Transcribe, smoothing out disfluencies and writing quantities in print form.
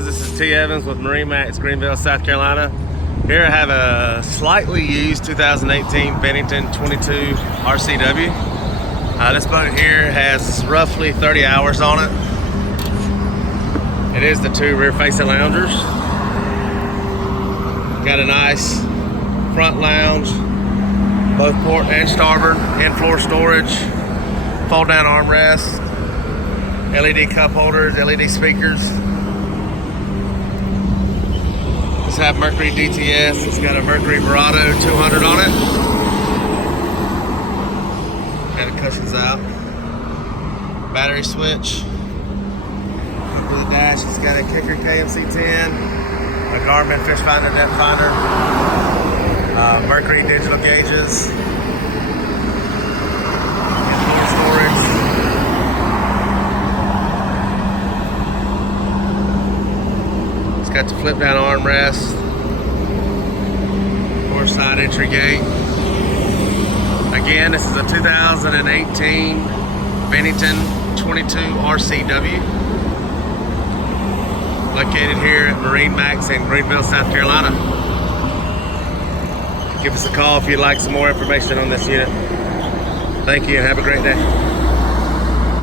This is T. Evans with MarineMax Greenville, South Carolina. Here I have a slightly used 2018 Bennington 22 RCW. This boat here has roughly 30 hours on it. It is the two rear-facing loungers. Got a nice front lounge, both port and starboard, in-floor storage, fold-down armrest, LED cup holders, LED speakers. This have Mercury DTS. It's got a Mercury Verado 200 on it. Got the cushions out. Battery switch. Up to the dash, it's got a Kicker KMC-10, a Garmin fish finder, depth finder, Mercury digital gauges, in-floor storage. It's got the flip down armrest, north side entry gate. Again, this is a 2018 Bennington 22 RCW, located here at MarineMax in Greenville, South Carolina. Give us a call if you'd like some more information on this unit. Thank you and have a great day.